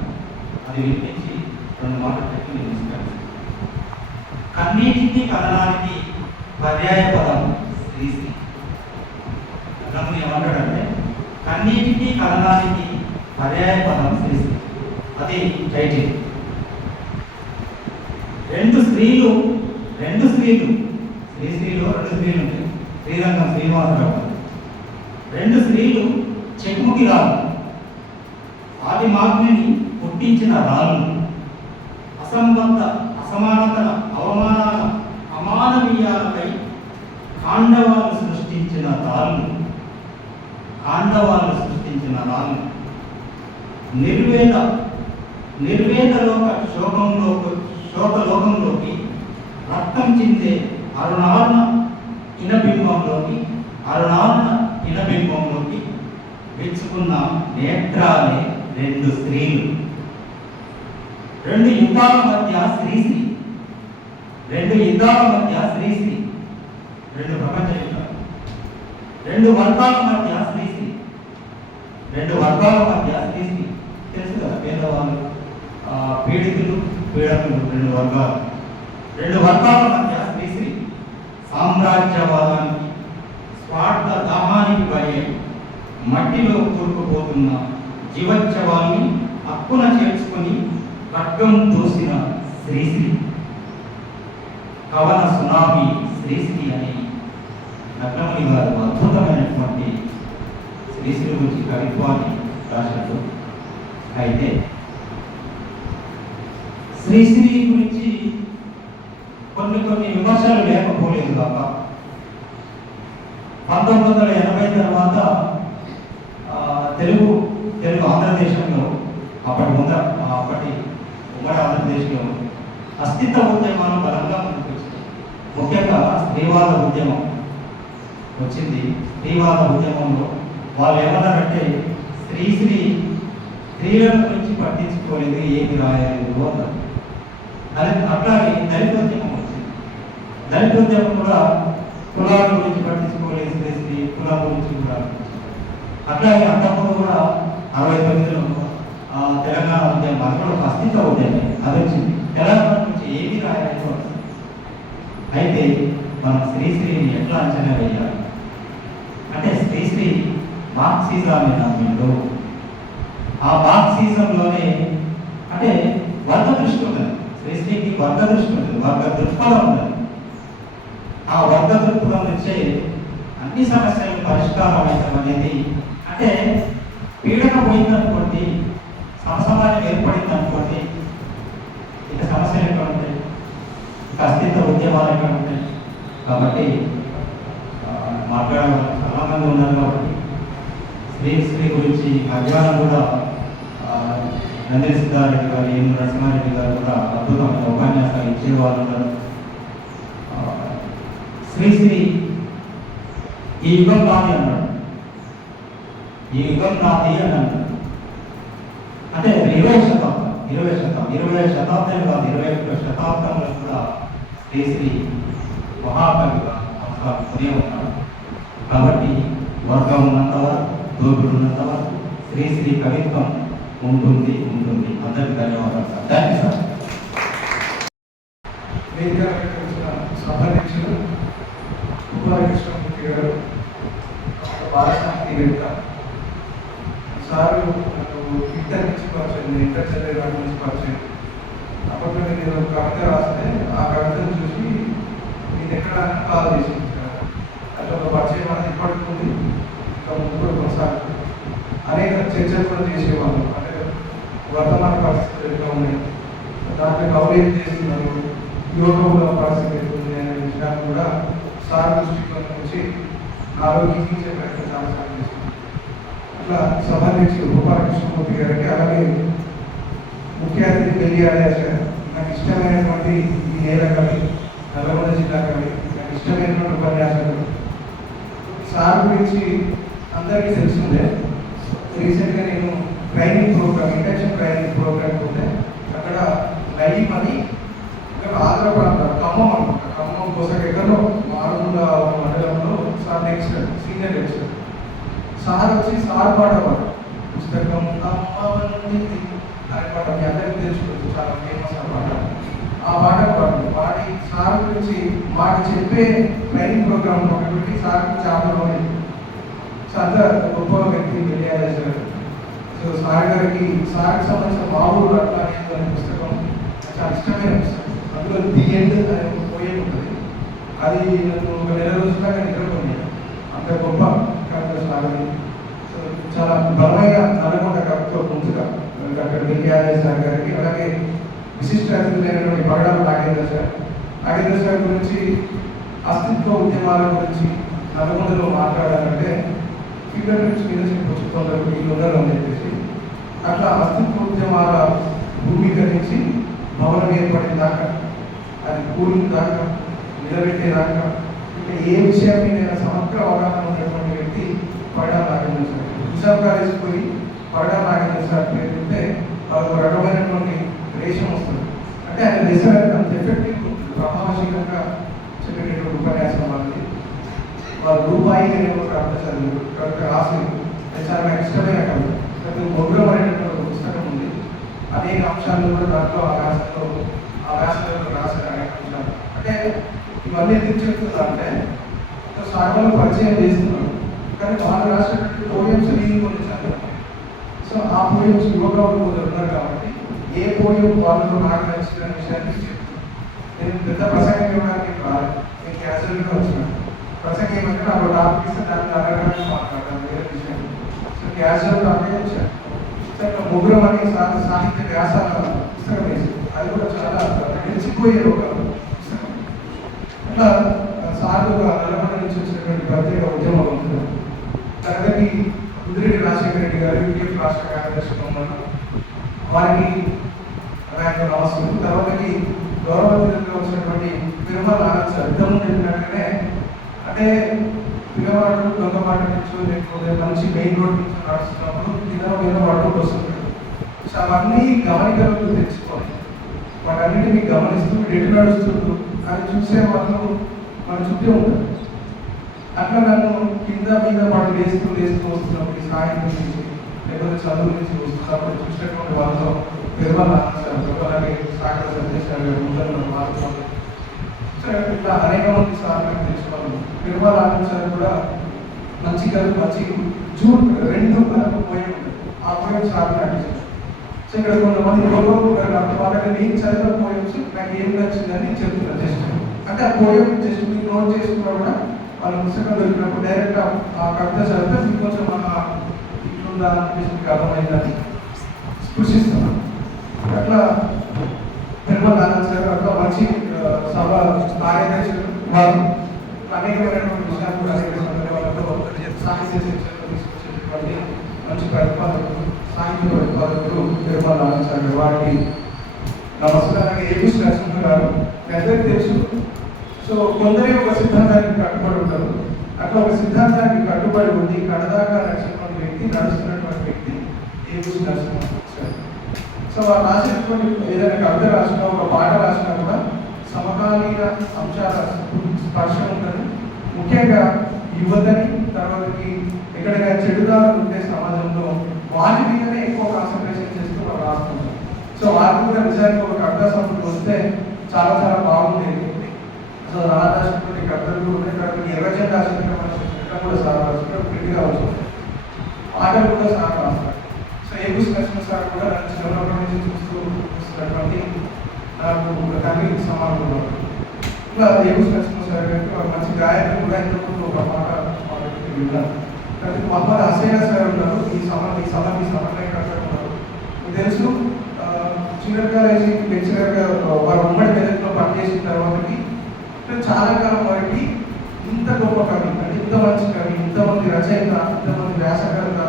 అది వినిపించి 2 మాటలు పెట్టి నిలుస్తారు. కన్నీటికి కథనానికి పర్యాయ పదం శ్రీశ్రీ. నగ్నముని ఏమంటాడంటే కన్నీటికి కథనానికి పర్యాయ పదం శ్రీశ్రీ. అది టైటిల్. రెండు స్త్రీలు శ్రీశ్రీలో 2 స్త్రీలు ఉంటాయి. శ్రీరంగం శ్రీనివాసరావు. 2 స్త్రీలు చెక్కుకి రాళ్ళు, ఆది మాగ్నిని పుట్టించిన రాళ్ళు, అసంబద్ధ అసమానతల అవమానాల అమానవీయాలపై కాండవాలు సృష్టించిన రాళ్ళు, నిర్వేదలోక శోకలోకంలోకి రక్తం చిందే అరుణార్ణ ఇనబింబంలోకి వెచ్చుకున్న నేత్రాలే 2 స్త్రీలు. 2 యుగాల మధ్య శ్రీశ్రీ రెండు యుద్ధాల మధ్య శ్రీశ్రీ, రెండు ప్రపంచ యుద్ధాలు, రెండు వర్గాల మధ్య శ్రీశ్రీ, రెండు వర్గాల మధ్య శ్రీశ్రీ. తెలుసు కదా, పేదవాళ్ళు, పీడితులు, పీడకులు, రెండు వర్గాలు, రెండు వర్గాల మధ్య శ్రీశ్రీ. సామ్రాజ్యవాదానికి, స్వార్థ దాహానికి బలి మట్టిలో కూరుకుపోతున్న జీవోత్సవాన్ని హక్కున చేర్చుకొని ఖడ్గం తోసిన శ్రీశ్రీ. కవన సునామీ శ్రీశ్రీ అని నగ్నమణి గారు అద్భుతమైనటువంటి శ్రీశ్రీ గురించి కవిత్వాన్ని రాశారు. అయితే శ్రీశ్రీ గురించి కొన్ని విమర్శలు లేకపోలేదు కాక 1980 తర్వాత తెలుగు ఆంధ్రదేశంలో అప్పటి ఉమ్మడి ఆంధ్రప్రదేశ్లో అస్తిత్వ ఉద్యమాలు బలంగా ముందుకు వచ్చింది. ముఖ్యంగా స్త్రీవాద ఉద్యమం వచ్చింది. స్త్రీవాద ఉద్యమంలో వాళ్ళు ఏమన్నారంటే స్త్రీల గురించి పట్టించుకోలేదు, ఏమి రాయలేదు అన్నారు. అట్లాగే దళిత ఉద్యమం వచ్చింది. దళిత ఉద్యమం కూడా కులాల గురించి పట్టించుకోలేదు శ్రీశ్రీ, కులాల గురించి కూడా. అట్లాగే అంతకుముందు కూడా 69లో తెలంగాణ ఉద్యమం, అది కూడా ఒక అస్తిత్వ ఉద్యమం, అది వచ్చింది. తెలంగాణ నుంచి ఏమి రాయలేదు. అయితే మనం శ్రీశ్రీని ఎట్లా అంచనా వేయాలి అంటే, శ్రీశ్రీ మార్క్సిజాన్ని నమ్మిండు. ఆ మార్క్సిజంలోనే అంటే వర్గ దృష్టి ఉన్నది. శ్రీశ్రీకి వర్గ దృష్టి ఉంటుంది, వర్గ దృక్పథం ఉన్నది. ఆ వర్గ దృక్పథం నుంచే అన్ని సమస్యలు పరిష్కారం అవడం అనేది, అంటే పీడన పోయిందనుకోండి, సమసమాజం ఏర్పడిందనుకోండి, ఇక సమస్యలు ఎక్కడ ఉంటాయి, ఇక అస్తిత్వ ఉద్యమాలు ఎక్కడ ఉంటాయి. కాబట్టి మాట్లాడే చాలా మంది ఉన్నారు. కాబట్టి శ్రీశ్రీ గురించి అజ్ఞానం కూడా నందిని సిద్ధారెడ్డి గారు, ఏను నరసింహారెడ్డి గారు కూడా అద్భుతమైన ఉపన్యాసాలు ఇచ్చేవాళ్ళు ఉన్నారు. శ్రీశ్రీ ఈ యుగం నాది అన్నాడు, ఈ యుగం నాది అని అన్నాడు. అంటే 20వ శతాబ్దం, 20వ శతాబ్దం కాదు, 21వ శతాబ్దంలో కూడా శ్రీశ్రీ మహాకవిగా కొనే ఉన్నాడు. కాబట్టి వర్గం ఉన్నంతవరకు, దోపిడు ఉన్నంతవరకు శ్రీశ్రీ కవిత్వం ఉంటుంది. అందరికీ ధన్యవాదాలు సార్. Thank you sir. సంబంధించిన ఉపకృష్ణమూర్తి గారు, బాలసాహితీవేత్త సారు నాకు ఇంటర్ నుంచి పరిచయం, ఇంటర్ చదివే వాటి నుంచి పరిచయం. అప్పట్లో నేను ఒక కవిత రాస్తే ఆ కవితను చూసి నేను ఎక్కడ కాల్ చేసింది. అట్లా ఒక పరిచయం అనేది ఇప్పటికి ఉంది, ఇంకా ముందు కూడా కొనసాగుతుంది. అనేక చర్చలు కూడా చేసేవాళ్ళు, అంటే వర్తమాన పరిస్థితులు ఎట్లా ఉన్నాయి, దాంట్లో కవులు ఏం చేస్తున్నారు, యోగంలో పరిస్థితి ఎట్లుంది అనే విషయాన్ని కూడా సార్ దృష్టికోణం నుంచి ఆరోగ్యించే ప్రయత్నం చాలా సార్లు చేస్తుంది. అట్లా సంబంధించి ఉపకృష్ణమూర్తి గారికి, అలాగే ముఖ్య అతిథి తెలియాలి. నాకు ఇష్టమైనటువంటి ఈ నేల కవి, నల్గొండ జిల్లా కవి, నాకు ఇష్టమైనటువంటి ఉపన్యాసకులు. సార్ గురించి అందరికీ తెలిసిందే. రీసెంట్గా నేను training program, intention training program ఉంటే అక్కడ లైవ్ అని ఇక్కడ ఆంధ్రప్రదేశ్ ఖమ్మం అనమాట, ఖమ్మం కోసం ఎక్కడో మారుమూల మండలంలో sir lecturer, senior lecturer. Sir వచ్చి సార్ పాడేవాడు, పుస్తకం అనే పాట మీ అందరికీ తెలుసుకోవచ్చు, చాలా ఫేమస్ ఆ పాట. ఆ పాట పాడి సార్ గురించి మాట చెప్పే ట్రైనింగ్ ప్రోగ్రామ్ ఒకటి సార్ గురించి ఆపడం. సో అంత గొప్ప వ్యక్తి తెలియాలి. సో సార్ గారికి, సార్కి సంబంధించిన బాబులు అట్లా అనే పుస్తకం చాలా ఇష్టమైన పుస్తకం. అందులో ది ఎండ్ అనే పోయేది ఉంటుంది. అది నన్ను ఒక నెల రోజుల దాకా నిద్రపోయాను, అంత గొప్ప కవిత సార్ని. సో చాలా బలమైన నల్గొండ కవితో ముందుగా డాక్టర్ వెంకయ్య సార్ గారికి, అలాగే విశిష్ట అతిథులైనటువంటి పగడాల నాగేంద్ర సార్ గురించి, అస్తిత్వ ఉద్యమాల గురించి నల్గొండలో మాట్లాడాలంటే ఫింగర్ టిప్స్ మీద చెప్పొచ్చు, కొందరు వీళ్ళు ఉన్నారు అని చెప్పేసి. అట్లా అస్తిత్వ ఉద్యమాల భూమీకరించి భవనం ఏర్పడిన దాకా, అది కూలిన దాకా, నిలబెట్టేదాకా, ఇంకా ఏ విషయం మీద సమగ్ర అవగాహన ఉన్నటువంటి వ్యక్తి పగడాల నాగేంద్ర సార్. నిజాం కాలేజీకి పోయి పగడాల నాగేంద్ర సార్ పేరు ఉంటే అది ఒక రకమైనటువంటి రేషం వస్తుంది. అంటే ఆయన నిజంగా అంత ఎఫెక్టివ్, ప్రభావశీలి ఇవన్నీ ఎందుకు చెప్తున్నా అంటే సాగలో పరిచయం చేస్తున్నాను, కానీ వాళ్ళు రాసినటువంటి పోయమ్స్ నేను కొన్ని చదివాను. సో ఆ పోయమ్స్ యువకులు ఉన్నారు కాబట్టి ఏ పోయం వాళ్ళతో నాకు నచ్చిన విషయాన్ని చెప్తున్నాను. నేను పెద్ద ప్రసంగం ఇవ్వడానికి రాదు, నేను క్యాజువల్గా వచ్చినాను. ప్రసంగం ఏమంటే నాకు టాపిక్ ఇస్తే దాన్ని అడగడానికి మాట్లాడతాను, వేరే విషయం. సో క్యాజువల్ టాపిక్ వచ్చాను. సో ఇక్కడ ముగ్గురు అని సాహిత్య వ్యాసాల పుస్తకం వేసి అది కూడా చాలా గెలిచిపోయే ఒక పుస్తకం. అట్లా సార్లు నల్లగొండ నుంచి వచ్చినటువంటి ప్రత్యేక ఉద్యమం ఉంటుంది. తరగతి ముదిరెడ్డి రాజశేఖర రెడ్డి గారు యూటీఎఫ్ రాష్ట్ర కార్యదర్శిగా ఉన్నారు. వారికి ఆయన నమస్కారం. తర్వాతకి గౌరవంగా వచ్చినటువంటి తిరుమల ఆనంద్ సార్ ఇంతకుముందు చెప్పినట్టుగానే అంటే పిల్లవాడు దొంగమాట నుంచి లేకపోతే మంచి మెయిన్ రోడ్ నుంచి నడుస్తున్నప్పుడు పిల్లలు పడుకుంటూ వస్తుంటాడు. సో అవన్నీ గమనికలకు తెచ్చుకోవాలి, వాటన్నిటిని గమనిస్తూ ఎటు నడుస్తుంటూ అది చూసే వాళ్ళు మన చుట్టూ ఉంటారు. అట్లా నన్ను కింద మీద వాడు లేస్తూ వస్తున్నప్పుడు ఈ సాయంత్రం నుంచి లేకపోతే చదువు నుంచి వస్తున్నప్పుడు చూసినటువంటి వాళ్ళతో తిరుమల అలాగే సాగర సందేశాలు గారు ముందర మాట్లాడుతున్నారు. సో ఇట్లా అనేక మంది సార్లు తెలుసుకోవాలి. తిరుమల ఆనంద్ సార్ కూడా మంచి జూన్ 2 మనకు పోయం ఉంటుంది. ఆ పోయం సార్లు నటించారు. సో ఇక్కడ కొంతమంది వాళ్ళకి నేను చదివిన పోయమ్స్ నాకు ఏం నచ్చిందని చెప్తున్నారు. జస్ట్ అంటే ఆ పోయం జస్ట్ మీరు నోట్ చేసుకున్నా కూడా వాళ్ళ పుస్తకం దొరికినప్పుడు డైరెక్ట్ ఆ కవిత చదివితే మీకు కొంచెం మన ఇట్లుందా అనిపిస్తుంది, మీకు అర్థమైందని స్పృశిస్తున్నాం. అట్లా తిరుమల ఆనంద్ సార్ అట్లా మంచి సభ కార్యదర్శులు వారు అనేకమైనటువంటి విషయాలు కూడా అనేక సందర్భాలతో సాహిత్య శిక్షణలో తీసుకొచ్చేటువంటి మంచి ప్రతిపాదకులు సాహిత్య ప్రతిపాదకులు తిరుమల ఆనంద్ సార్ వారికి నమస్కారం. ఏపీ నరసింహ గారు అందరికీ తెలుసు. సో కొందరే ఒక సిద్ధాంతానికి కట్టుబడి ఉంటారు. అట్లా ఒక సిద్ధాంతానికి కట్టుబడి ఉంది కడదాకా నడిచినటువంటి వ్యక్తి, నడుస్తున్నటువంటి వ్యక్తి ఏపీ నరసింహ సార్. సో వాళ్ళు రాసినటువంటి ఏదైనా కవిత రాసినా ఒక పాట రాసినా కూడా సమకాలీన అంశాల స్పర్శ ఉంటుంది. ముఖ్యంగా యువతని తర్వాతకి ఎక్కడైనా చెడుదారులు ఉంటే సమాజంలో వాటి మీదనే ఎక్కువ కాన్సన్ట్రేషన్ చేస్తూ వాళ్ళు రాస్తున్నారు. సో వారికి కూడా నిజానికి ఒక కవితా సంపుటి వస్తే చాలా చాలా బాగుండేది. సో రాసినటువంటి కవితలు కూడా ఉన్నాయి. కాబట్టి 20 రాసినటువంటి కూడా సార్ రాసినప్పుడు ప్రింట్గా వచ్చింది. పాటలు కూడా సార్ రాస్తారు. సో ఏపీ నరసింహ సార్ కూడా నన్ను చిన్నప్పటి నుంచి చూస్తున్నటువంటి నాకు ఒక తండ్రికి సమానం. ఇట్లా ఏపీ నరసింహ సార్ గారికి ఒక మంచి గాయకులు కూడా ఇంతకుముందు ఒక మాట విన్నాను. కాబట్టి మహమ్మద్ హసైనా సార్ ఉన్నారు, ఈ సమన్వయకర్త ఉన్నారు. మీకు తెలుసు జూనియర్ కాలేజీ లెక్చరర్గా వారు ఉమ్మడి మెదక్లో పనిచేసిన తర్వాతకి చాలా కాలం వరకు ఇంత గొప్ప కవి అంటే ఇంత మంచి కవి, ఇంతమంది రచయిత, ఇంతమంది వ్యాసకర్త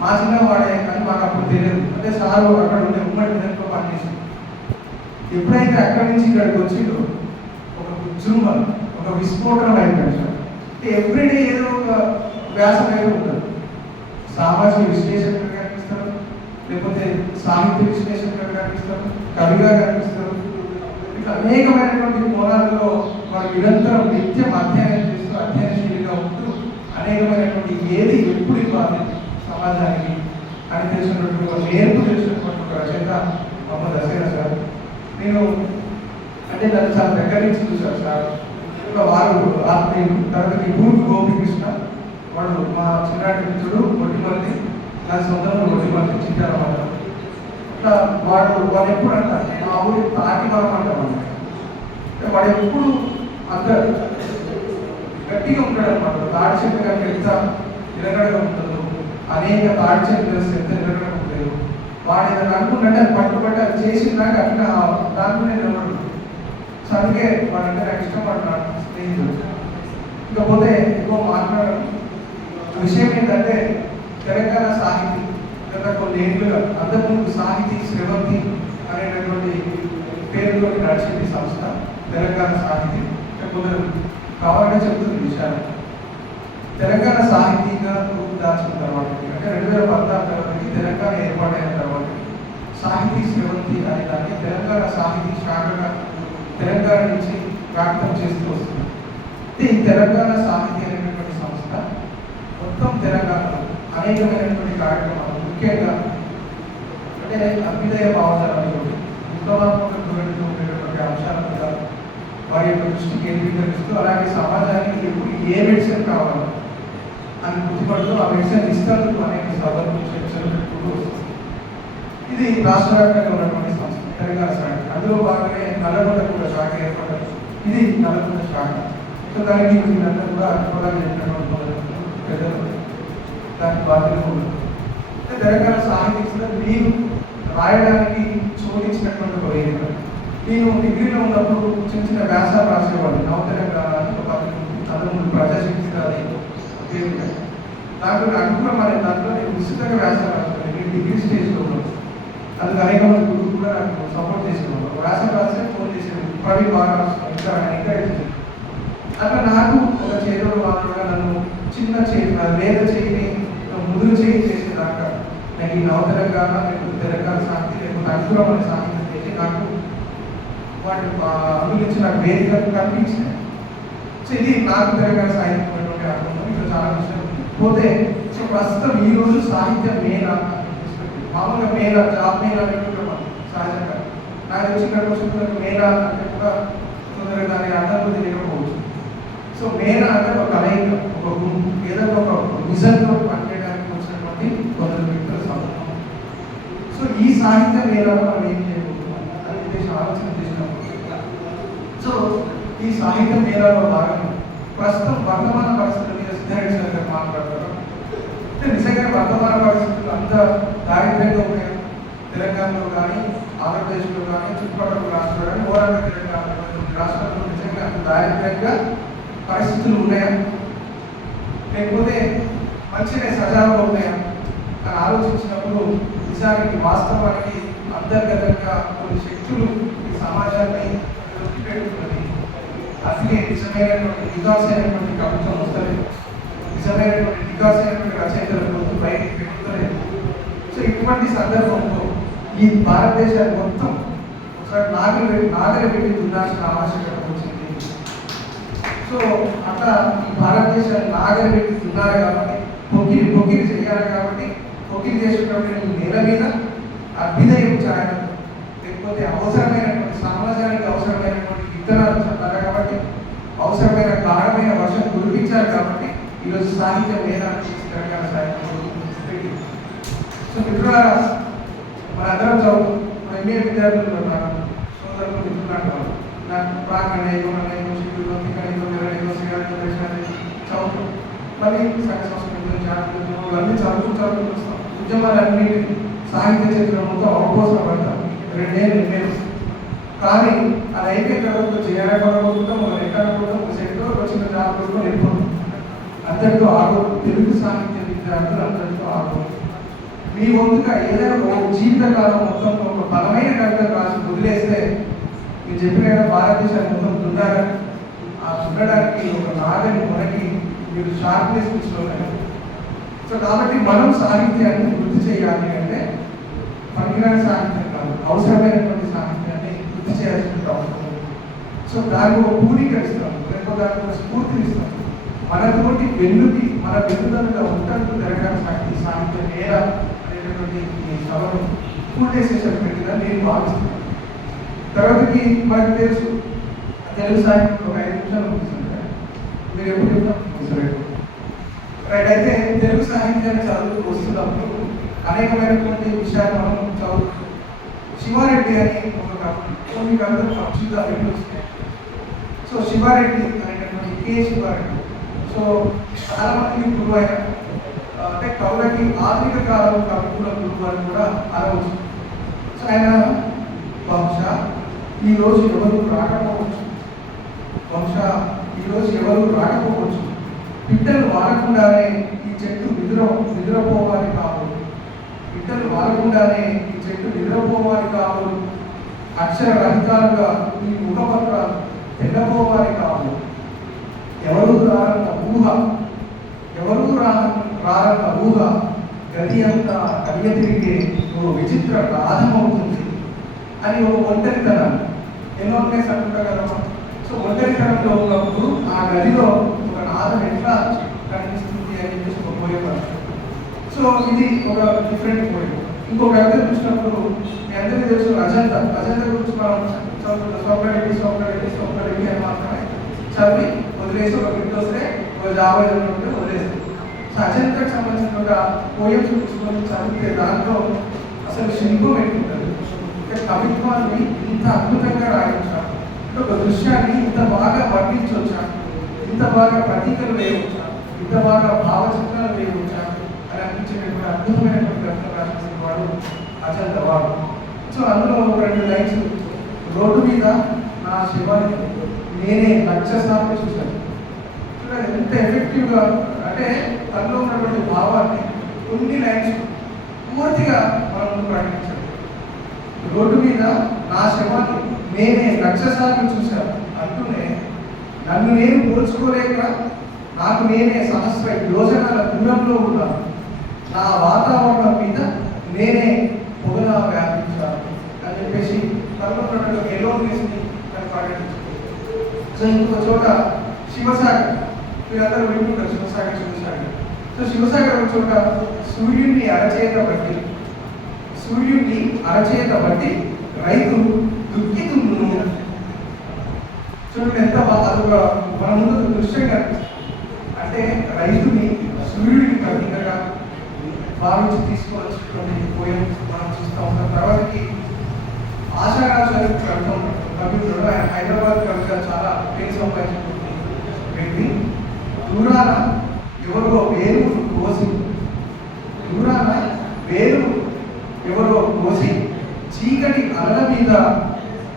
మా చిన్నవాడే కానీ మాకు అప్పుడు తెలియదు. అంటే సారు అక్కడ ఉండే ఉమ్మడి మెదక్లో పనిచేసింది. ఎప్పుడైతే అక్కడి నుంచి ఇక్కడికి వచ్చిందో ఒక ఉద్యమం, ఒక విస్ఫోటనం అయిపోయింది. అంటే ఎవ్రీడే ఏదో ఒక వ్యాసం అయితే ఉంటుంది. సామాజిక విశ్లేషకులు కనిపిస్తారు, లేకపోతే సాహిత్య విశ్లేషకులు కనిపిస్తారు, కవిగా కనిపిస్తారు. ఇట్లా అనేకమైనటువంటి కోణాలలో వారు నిరంతరం నిత్యం అధ్యయనం చేస్తూ అధ్యయనశీలిగా ఉంటూ అనేకమైనటువంటి ఏది ఎప్పుడు ఇవ్వాలి సమాజానికి అని తెలిసినటువంటి ఒక నేర్పు తెలిసినటువంటి ఒక రచయిత మహమ్మద్ హసైనా సార్. నేను అంటే నన్ను చాలా దగ్గర నుంచి చూశారు సార్. ఇంకా వారు తర్వాత పూర్తి గోపికృష్ణ వాడు మా చిన్నటి మిత్రుడు ఒడ్డిమల్లి, నా సొంతంలో ఒడ్డిమల్లి చిట్టారన్నమాట. ఇట్లా వాడు ఎప్పుడు అంటారు మా ఊరి తాటి మనం అంటామన్నమాట. వాడు ఎప్పుడు అంత గట్టిగా ఉంటాడు అనమాట. తాడి చెట్టు కంటే ఎంత నిలకడగా ఉంటుందో, అనేక తాడి చెట్లు తెలిసి ఎంత నిలకడగా ఉంటాయో, వాడు ఏదైనా అనుకుంటే అది పట్టుబట్టి అది చేసిందాక అట్లా దాంట్లోనే నిలబడు. సో అందుకే వాడంటే నాకు ఇష్టం, వాడు నాకు స్నేహితుడు. ఇకపోతే ఎక్కువ మాట్లాడడం విషయం ఏంటంటే తెలంగాణ సాహితీ గత కొన్ని ఏళ్ళుగా అంతకుముందు సాహితీ శ్రవంతి అనేటటువంటి పేరుతో నడిచింది సంస్థ తెలంగాణ సాహితీ. కొందరు కావాలంటే చెప్తుంది విషయాలు. తెలంగాణ సాహితీగా రూపు దాల్చిన తర్వాత అంటే 2014 తర్వాతకి తెలంగాణ ఏర్పాటైన తర్వాత సాహితీ శ్రవంతి అనే దాన్ని తెలంగాణ సాహితీ శాఖగా తెలంగాణ నుంచి వ్యాప్తం చేస్తూ వస్తుంది. ఈ తెలంగాణ సాహితీ అనేటువంటి సంస్థ మొత్తం తెలంగాణలో అనేకమైనటువంటి కార్యక్రమాలు, ముఖ్యంగా అంటే అభ్యుదయ భావజాలంతో ఉత్తమాత్మక ఉండేటువంటి అంశాల మీద వారి యొక్క దృష్టి కేంద్రీకరిస్తూ అలాగే సమాజానికి ఎప్పుడు ఏ మెడిసిన్ కావాలో అని గుర్తుపడుతూ ఆ మెడిసిన్ ఇస్తారు అనేక సభలు చర్చలు పెట్టుకుంటూ వస్తుంది. ఇది రాష్ట్ర వ్యాప్తంగా ఉన్నటువంటి సంస్థ తెలంగాణ శాఖ. అందులో భాగంగా నల్లగొండ కూడా శాఖ ఏర్పడ్డారు. ఇది నల్లగొండ శాఖ. సో దానికి వీళ్ళంతా కూడా అనుకూలంగా చెప్పినటువంటి పెద్దలు దానికి బాధ్యత ఉంటుంది. తెలంగాణ సాహిత్య మీరు రాయడానికి చోటించినటువంటి ఒక వేదిక. నేను డిగ్రీలో ఉన్నప్పుడు చిన్న చిన్న వ్యాసాలు రాసేవాడిని. నవతెలంగాణ ఒక అందులో ప్రజాశక్తి అది వేదిక. నాకు అనుకూలం అనే దాంట్లో నేను విస్తృతంగా వ్యాసాలు రాస్తాను. నేను డిగ్రీ స్టేజ్లో ఉన్నాను. అందుకు అనేక మంది గురువు కూడా నాకు సపోర్ట్ చేసేవాళ్ళు. వ్యాసం రాస్తే ఫోన్ చేసేవాళ్ళు, ప్రవీణ్ బాగా ఇంకా అట్లా నాకు ఒక చేతుడు మాత్రమే నన్ను చిన్న చేయి వేద చేయిని ముదురు చేయి చేసేదాకా నాకు ఈ నవతెలంగాణ లేకపోతే తెలంగాణ సాహిత్యం లేకపోతే అనుకూలం అనే సాహిత్యం చేసి నాకు వాటి అందులోంచి నాకు వేదిక కనిపించింది. సో ఇది నాకు తెలంగాణ సాహిత్యం అనేటువంటి అనుభవం. ఇక్కడ చాలా విషయాలు పోతే సో ప్రస్తుతం ఈరోజు సాహిత్య మేళ మామూలుగా మేళ జాబ్ మేళ పెట్టుకుంటాం సహజంగా. నాకు వచ్చిన క్వశ్చన్ మేళ అంటే కూడా తొందరగా దాని అర్థం తెలియకపోవచ్చు. సో మేళ అంటే ఒక కలయిక, ఒక గుంపు, ఏదో ఒక విజన్తో పనిచేయడానికి వచ్చినటువంటి కొందరు వ్యక్తుల సమూహం. సో ఈ సాహిత్య మేళలో మనం ఏం చేయబోతున్నాం అని చెప్పేసి ఆలోచన చేసినప్పుడు సో ఈ సాహిత్య మేళలో భాగంగా ప్రస్తుతం వర్తమాన పరిస్థితుల మీద సిద్ధారెడ్డి సార్ గారు మాట్లాడతారు. అంటే నిజంగా వర్తమాన పరిస్థితులు అంత దారిద్ర్యంగా ఉన్నాయి తెలంగాణలో కానీ ఆంధ్రప్రదేశ్లో కానీ చుట్టుపక్కల రాష్ట్రాలు కానీ ఓవరాల్గా తెలంగాణ రాష్ట్రాల్లో నిజంగా అంత దారిద్ర్యంగా పరిస్థితులు ఉన్నాయా లేకపోతే మంచిగా సజావుగా ఉన్నాయా అని ఆలోచించినప్పుడు నిజానికి వాస్తవానికి అంతర్గతంగా కొన్ని శక్తులు ఈ సమాజాన్ని నొక్కిపెడుతున్నది. అసలే నిజమైనటువంటి వికాసమైనటువంటి కవిత్వం వస్తలేదు, నిజమైనటువంటి వికాసమైనటువంటి రచయితలకు బయటికి పెట్టుకోలేదు. సో ఇటువంటి సందర్భంలో ఈ భారతదేశాన్ని మొత్తం ఒకసారి నాగలి పెట్టి దున్నాల్సిన ఆవశ్యకత వచ్చింది. సో అట్లా ఈ భారతదేశాన్ని నాగలి పెట్టి దున్నారు కాబట్టి పొక్కిలి చేయాలి కాబట్టి పొక్కిలి చేసేటప్పుడు నేల మీద అభ్యుదయం చేయడం లేకపోతే అవసరమైనటువంటి సమాజానికి అవసరమైనటువంటి విత్తనాలు చెప్పాలి కాబట్టి అవసరమైన గాఢమైన వర్షం కురిపించాలి కాబట్టి ఈరోజు సాహిత్య వేదాన్ని తెలంగాణ సాహిత్యం. సో మిత్రులారా మన అందరం చదువు ఎంఏ విద్యార్థులు ఉన్నారు, సోదరులు మిత్రులు నాకు చదువు మళ్ళీ సంస్కృతి అన్నీ చదువుకుంటూ వస్తాం. ఉద్యమాలన్నీ సాహిత్య చిత్రంతో అవపోసన పడతాం 2 ఏళ్ళు కానీ అది అయిపోయిన తర్వాత చేయాలనుకుంటాం, ఒక ఎక్కడనుకుంటాం, ఒక సెక్టర్ వచ్చిన జాబ్ కూడా వెళ్ళిపోతాం. అందరితో ఆగోదు. తెలుగు సాహిత్య విద్యార్థులు అందరితో ఆగోదు. మీ వంతుగా ఏదైనా ఒక జీవితకాలం మొత్తం ఒక బలమైన కవితలు రాసి వదిలేస్తే మీరు చెప్పిన భారతదేశాన్ని మొత్తం దున్నారని ఆ దున్నడానికి ఒక నాగని మనకి మీరు షార్ప్నెస్ తీసుకోలేదు. సో కాబట్టి మనం సాహిత్యాన్ని వృద్ధి చేయాలి అంటే పనికిరాని సాహిత్యం కాదు, అవసరమైనటువంటి సాహిత్యాన్ని వృద్ధి చేయాల్సిన అవసరం ఉంది. సో దానికి ఒక పూరీకరిస్తాం, లేకపోతే దానికి ఒక స్ఫూర్తినిస్తాం. మనతోటి మన వెన్నుదలుగా ఉంటారు తెలంగాణ సాహిత్య నేర అనేటటువంటి ఈ సభను పూర్తి చేసేసి పెట్టిన నేను భావిస్తున్నాను. తర్వాతకి మనకు తెలుసు తెలుగు సాహిత్యం ఒక 5 నిమిషాలు ముగిస్తుంటారు. మీరు ఎప్పుడు చెప్తాం రైట్. అయితే తెలుగు సాహిత్యాన్ని చదువుతూ వస్తున్నప్పుడు అనేకమైనటువంటి విషయాలు మనం చదువుతాం. శివారెడ్డి అని ఒక కొన్ని కవితలు పక్షిగా వస్తున్నాయి. సో శివారెడ్డి అనేటటువంటి కే శివారెడ్డి సో చాలా మందికి గురువు అయిన అంటే కవులకి ఆధునిక కాలం కవికుల గురువు అని కూడా అనవచ్చు. సో ఆయన బహుశా ఈరోజు ఎవరు రాకపోవచ్చు, పిట్టలు వాడకుండానే ఈ చెట్టు నిద్రపోవాలి కాబోలు, అక్షర రహితాలుగా ఈ ముఖపత్రాలు తెల్లపోవాలి కాబోలు, ఎవరు రారన్న ఊహ గది అంతా కలియ తిరిగే ఓ విచిత్ర గాధమవుతుంది అని ఒక ఒంటరితనం ఎన్నో ప్లేస్ అంటుంటారు కదా. సో ఒంటరితనంలో ఉన్నప్పుడు ఆ గదిలో ఒక నాదం ఎట్లా కనిపిస్తుంది అని చెప్పేసి ఒక పోయేవారు. సో ఇది ఒక డిఫరెంట్ పోయేది. ఇంకొక కవిత చూసినప్పుడు మీ అందరికీ తెలుసు అజంతా గురించి మనం చదువుకుంటాం. స్వప్నరెడ్డి అని చదివి వదిలేసి ఒక బిట్ వస్తే ఒక జాబ్ ఏదైనా ఉంటే వదిలేస్తుంది. సో అజంతకు సంబంధించిన ఒక పోయమ్స్ తీసుకొని చదివితే దాంట్లో అసలు శిల్పం ఎట్లుంటుంది, ఇంకా కవిత్వాన్ని ఇంత అద్భుతంగా రాయవచ్చా, ఒక దృశ్యాన్ని ఇంత బాగా వర్ణించవచ్చా, ఇంత బాగా ప్రతీకలు వేయవచ్చా, ఇంత బాగా భావచిత్రాలు వేయవచ్చా అని అనిపించేటువంటి అద్భుతమైనటువంటి గ్రంథం రాసిన వాడు అజంత వాడు. సో అందులో ఒక 2 లైన్స్, రోడ్డు మీద నా శివాన్ని నేనే లక్ష్యసార్లు చూశాను. చూడండి ఎంత ఎఫెక్టివ్గా, అంటే తనలో ఉన్నటువంటి భావాన్ని కొన్ని లైన్స్ పూర్తిగా మనం ముందు ప్రకటించాలి. రోడ్డు మీద నా శవాన్ని నేనే లక్ష్యసార్లు చూశాను అంటూనే నన్ను నేను పోల్చుకోలేక నాకు నేనే సహస్ర యోజనాల దూరంలో ఉన్నాను, నా వాతావరణం మీద నేనే పొగలా వ్యాపించాను అని చెప్పేసి తనలో ఉన్నటువంటి ఎలోనెస్ని తను ప్రకటించారు. సో ఇంకొక చోట శివసాగర్, మీరందరూ వింటుంటారు శివసాగర్ శివసాగర్. సో శివసాగర్ ఒక చోట సూర్యుడిని అరచేత బట్టి రైతు దుఃఖితులను. చూడండి ఎంత అదొక మన ముందు దృశ్యం కనిపిస్తుంది. అంటే రైతుని సూర్యుడికి ప్రతీకగా భావించి తీసుకోవాల్సినటువంటి పోయం మనం చూస్తూ ఉంటాం. తర్వాతకి ఆశారాజు కవిత్రుడు, ఆయన హైదరాబాద్ కవిగా చాలా పేరు సంపాదించినటువంటి వ్యక్తి. దూరాన ఎవరో వేరు కోసి చీకటి అలల మీద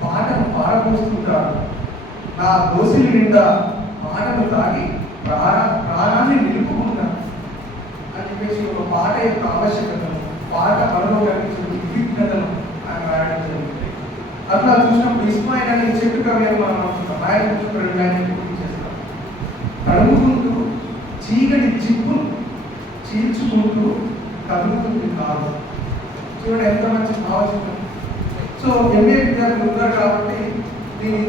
పాటను పారబోస్తుంటారు, నా దోసిలి నిండా పాటను తాగి ప్రాణాన్ని నిలుపుకుంటాను అని చెప్పేసి ఒక పాట యొక్క ఆవశ్యకతను, పాట మనలో కనిపించిన విఘ్నతను ఆయన రాయడం జరుగుతుంది. అట్లా చూసినప్పుడు ఇస్మాయిల్ అనే చెట్టు కవి అని మనం అనుకుంటాం. ఆయన చూసుకుని ఆయన చేస్తాం. తడుముకుంటూ చీకటి చిప్పును చీల్చుకుంటూ కదులుతుంది కాదు. చూడండి ఎంత మంచి భావన. సో ఎంఏ విద్యార్థులు ఉన్నారు కాబట్టి దీన్ని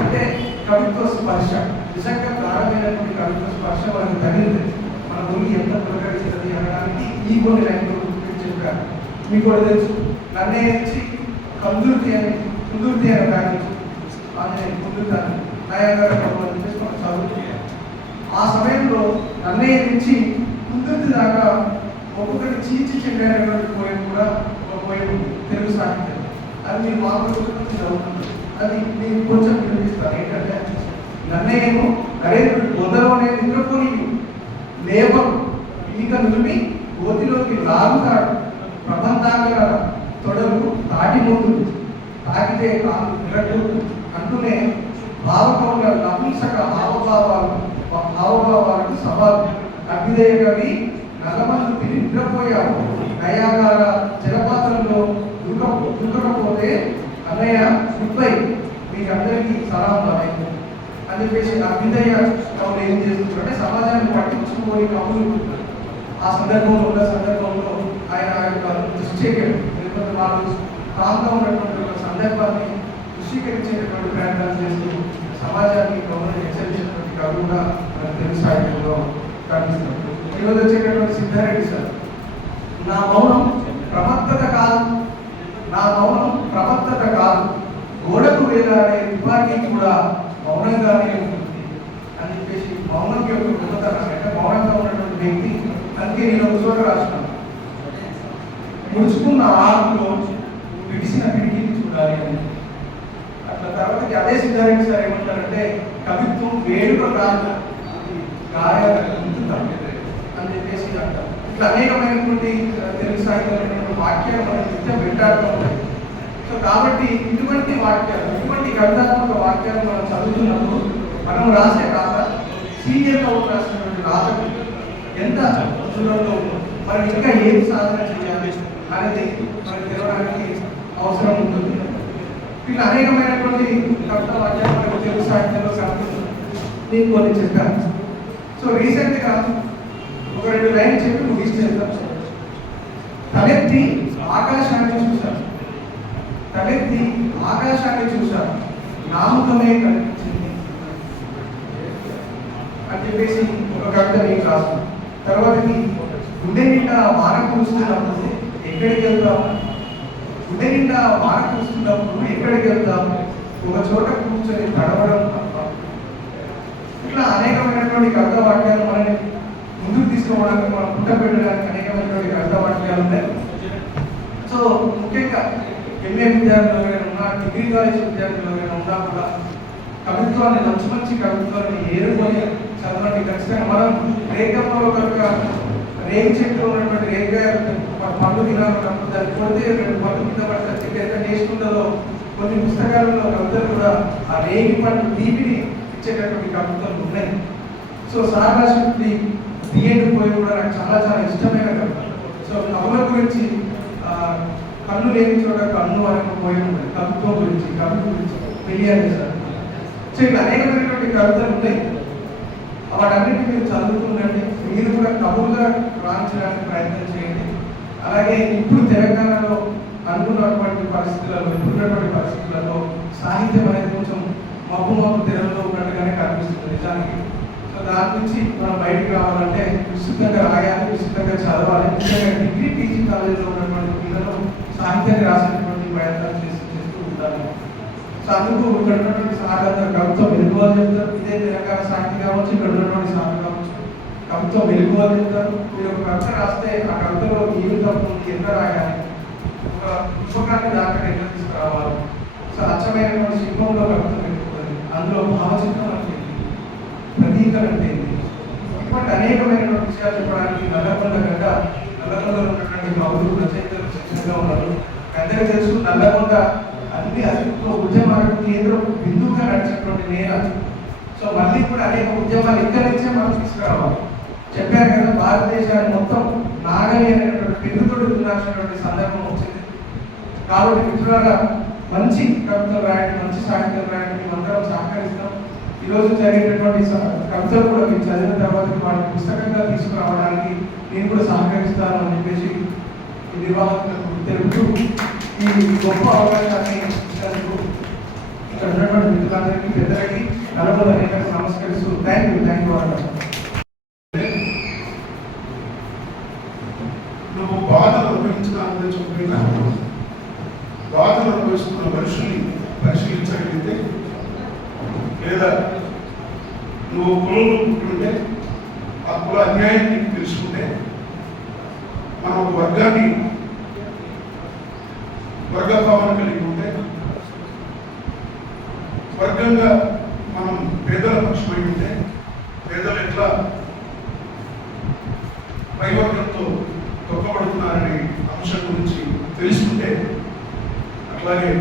అంటే కవిత్వ స్పర్శ, నిజంగా ప్రారంభమైనటువంటి కవిత్వ స్పర్శ మనకు తగిలింది, మన ఊరి ఎంత పురకరిస్తుంది అనడానికి ఈ కొన్ని లైన్లు చెప్పారు. మీకు కూడా తెలుసు, నన్నే నుంచి కుందుర్తి అని వ్యాఖ్యించు కుందుర్తాన్ని నయంగా చెప్పేసి మనం చదువుతుంది. ఆ సమయంలో నన్నయ్య నుంచి కుందుర్తి దాకా ఒక్కొక్కటి చీల్చి చెందినటువంటి పోయం కూడా ఒక పోయం ఉంది తెలుగు సాహిత్యం. అది మీరు మామూలు చదువుతుంది. అది నేను కొంచెం వినిపిస్తాను. ఏంటంటే నన్నయ్యను నరేంద్రుడి బొందలోనే నిద్రపోని లేపం ఈక నులిమి గోతిలోకి లాగుతాడు, ప్రబంధాగల తొడలు తాటి ముందు తాకితే కాదు నిరగొట్టు అంటూనే భావకవుల నపుంసక హావభావాలకు సవాలు. అభ్యుదయ కవి నల్లమందు నిద్రపోయావు, నయాగార జలపాతంలో దూకకపోతే అన్నయ్య ముప్పై మీకు అందరికీ సలాం రాయకు అని చెప్పేసి అభ్యుదయ కవులు ఏం చేస్తుంటారంటే సమాజాన్ని పట్టించుకోని కవులు ఆ సందర్భంలో ఆయన యొక్క దృష్టికేయడం, లేకపోతే వాళ్ళు తాంగా ఉన్నటువంటి ఒక సందర్భాన్ని దృష్టికరించేటటువంటి ప్రయత్నాలు చేస్తూ సమాజాన్ని కవులను హెచ్చరించినటువంటి కవులుగా మన తెలుగు సాహిత్యంలో కనిపిస్తుంది. ఈరోజు వచ్చేటటువంటి సిద్ధారెడ్డి సార్, నా మౌనం ప్రమత్తత కాదు, గోడకు వేలాడే తుపాకీ కూడా మౌనంగానే ఉంటుంది అని చెప్పేసి మౌనం యొక్క గొప్పతనం, అంటే మౌనంగా ఉన్నటువంటి వ్యక్తి. అందుకే నేను ఒక చోట రాస్తున్నాను, ముడుచుకున్న ఆకులో విడిసిన పిడికిని చూడాలి అని. అట్లా తర్వాత అదే సిద్ధారెడ్డి సార్ ఏమంటారంటే కవిత్వం వేడుక కాదు, గాయాల అని చెప్పేసి అంటారు. ఇట్లా అనేకమైనటువంటి తెలుగు సాహిత్యంలో వాక్యాలు మన నిత్యం వెంటాడుతూ ఉంటాయి. సో కాబట్టి ఇటువంటి వాక్యాలు, ఇటువంటి కవితాత్మక వాక్యాలు మనం చదువుతున్నప్పుడు మనం రాసే రాత సీనియర్ కవులు రాసినటువంటి రాతకు ఎంత దూరంలో ఉందో, మనం ఇంకా ఏం సాధన చేయాలి అనేది మనకు తెలవడానికి అవసరం ఉంటుంది. ఇట్లా అనేకమైనటువంటి కవితా వాక్యాలు మనకు తెలుగు సాహిత్యంలో కనిపిస్తుంది. నేను కొన్ని చెప్పాను. సో రీసెంట్గా ఒక 2 లైన్లు చెప్పి ముగిస్తాను. తలెత్తి ఆకాశాన్ని చూశాను, నామకమే కనిపించింది అని చెప్పేసి ఒక కవిత నేను రాస్తాను. తర్వాతకి గుండె నిండా వాన కురుస్తున్నప్పుడు ఎక్కడికి వెళ్తాము, ఒక చోట కూర్చొని తడవడం తప్ప ఉన్నటువంటి కవితా వాక్యాలు మనని ముందుకు తీసుకోవడానికి, మనం పుట్టబెట్టడానికి అనేకమైనటువంటి కవితా వాక్యాలు ఉన్నాయి. సో ముఖ్యంగా ఎంఏ విద్యార్థులు ఎవరైనా ఉన్నా, డిగ్రీ కాలేజ్ విద్యార్థులు ఎవరైనా ఉన్నా కూడా కవిత్వాన్ని మంచి మంచి కవిత్వాన్ని ఏరుకొని చదవండి. ఖచ్చితంగా మనం రేఖంలో కనుక రేగు చెట్లు ఉన్నటువంటి రేగా పండు తినాలన్నప్పుడు దాన్ని కొడితే 2 పండు కింద పడతారు చెప్పి ఎంత టేస్ట్ ఉంటుందో కొన్ని పుస్తకాలలో కవితలు కూడా ఆ రేగి పండు తీపిని ఇచ్చేటటువంటి కవితలు ఉన్నాయి. సో సార్ రాసినటువంటి బిఎడ్ పోయి కూడా నాకు చాలా చాలా ఇష్టమైన కవిత. సో కవుల గురించి కన్ను లేని చోట కన్ను అనే పోయి ఉంటుంది, కవిత్వం గురించి, కవి గురించి తెలియాలి. సో ఇట్లా అనేకమైనటువంటి కవితలు ఉన్నాయి. వాటన్నిటిని మీరు చదువుతుందండి, మీరు కూడా కవులుగా రాయించడానికి ప్రయత్నం చేయండి. అలాగే ఇప్పుడు తెలంగాణలో అనుకున్నటువంటి పరిస్థితులలో, ఇప్పుడున్నటువంటి పరిస్థితులలో సాహిత్యం అనేది కొంచెం మబ్బు తెరలో ఉన్నట్టుగానే కనిపిస్తుంది నిజానికి. సో దాని నుంచి మనం బయటకు రావాలంటే విస్తృతంగా రాయాలి, విస్తృతంగా చదవాలి. ముఖ్యంగా డిగ్రీ పీజీ కాలేజీలో ఉన్నటువంటి పిల్లలు సాహిత్యాన్ని రాసేటువంటి ప్రయత్నాలు చేస్తూ ఉంటారు. సో అందుకు ఇక్కడ ఉన్నటువంటి సాధారణ కవిత్వం వెలుగువాలి చెప్తారు. ఇదే తెలంగాణ సాహిత్యం కావచ్చు, ఇక్కడ ఉన్నటువంటి సాహిత్యం కావచ్చు, కవిత్వం వెలుగువాలి చెప్తారు. మీరు ఒక కవిత రాస్తే ఆ కవితలో ఏమి తప్పు ఉంది, ఎంత రాయాలి, ఒక పుస్తకాన్ని దాకా ఎట్లా తీసుకురావాలి. సో అచ్చమైనటువంటి శిల్పంలో కవిత్వం పెట్టుకోవాలి, అందులో భావచిత్రం అంటే ప్రతీకలు అంటే ఇటువంటి అనేకమైనటువంటి విషయాలు చెప్పడానికి నల్లగొండ గడ్డ, నల్లగొండలో ఉన్నటువంటి కవులు రచయితలు శిక్షణగా ఉన్నారు. అందరికీ తెలుసు నల్లగొండ అన్ని అసలు ఉద్యమాలకు కేంద్రం బిందువుగా నడిచినటువంటి నేల. సో మళ్ళీ కూడా అనేక ఉద్యమాలు ఇక్కడి నుంచే మనం తీసుకురావాలి. చెప్పారు కదా, భారతదేశాన్ని మొత్తం నాగలి అనేటువంటి పెరుగుతోటి దున్నాల్సినటువంటి సందర్భం వచ్చింది. కాబట్టి మిత్రులారా, మంచి కవితలు రాయండి, మంచి సాహిత్యం రాయండి, మేమందరం సహకరిస్తాం. ఈరోజు జరిగేటటువంటి కవితలు కూడా మీరు చదివిన తర్వాత వాటిని పుస్తకంగా తీసుకురావడానికి నేను కూడా సహకరిస్తాను అని చెప్పేసి ఈ నిర్వాహకులకు తెలుపుతూ ఈ గొప్ప అవకాశాన్ని ఇచ్చినందుకు ఇక్కడ ఉన్నటువంటి మిత్రులందరికీ, పెద్దలకి, నలుగురికి నమస్కరిస్తూ థ్యాంక్ యూ అన్నారు. నువ్వు బాధలు అనుభవించడానికి చెప్పిన బాధలు అనుభవిస్తున్న మనుషుల్ని పరిశీలించగలిగితే, లేదా నువ్వు కులంలో పుట్టుంటే ఆ కుల అన్యాయాన్ని తెలుసుకుంటే, మనం ఒక వర్గభావన కలిగి ఉంటే, వర్గంగా మనం పేదల పక్షమై ఉంటే, పేదలు ఎట్లా పైవర్గంతో తొక్కబడుతున్నారనే అంశం గురించి తెలుసుకుంటే, అట్లాగే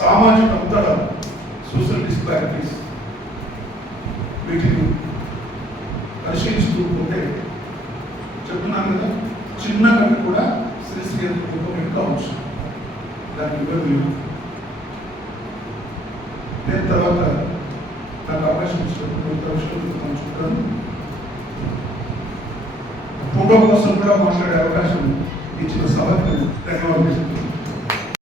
సామాజిక అంతర సోషల్ డిస్పారిటీస్ వీటిని పరిశీలిస్తూ పోతే చెప్తున్నాను కదా, చిన్న కవి కూడా శ్రీశ్రీ గొప్ప కావచ్చు, దానికి ఇబ్బంది లేదు. నేను తర్వాత నాకు అవకాశం ఇచ్చినప్పుడు చూస్తాను. ఫోటో కోసం కూడా మాట్లాడే అవకాశం ఇచ్చిన సభకు ధన్యవాదాలు.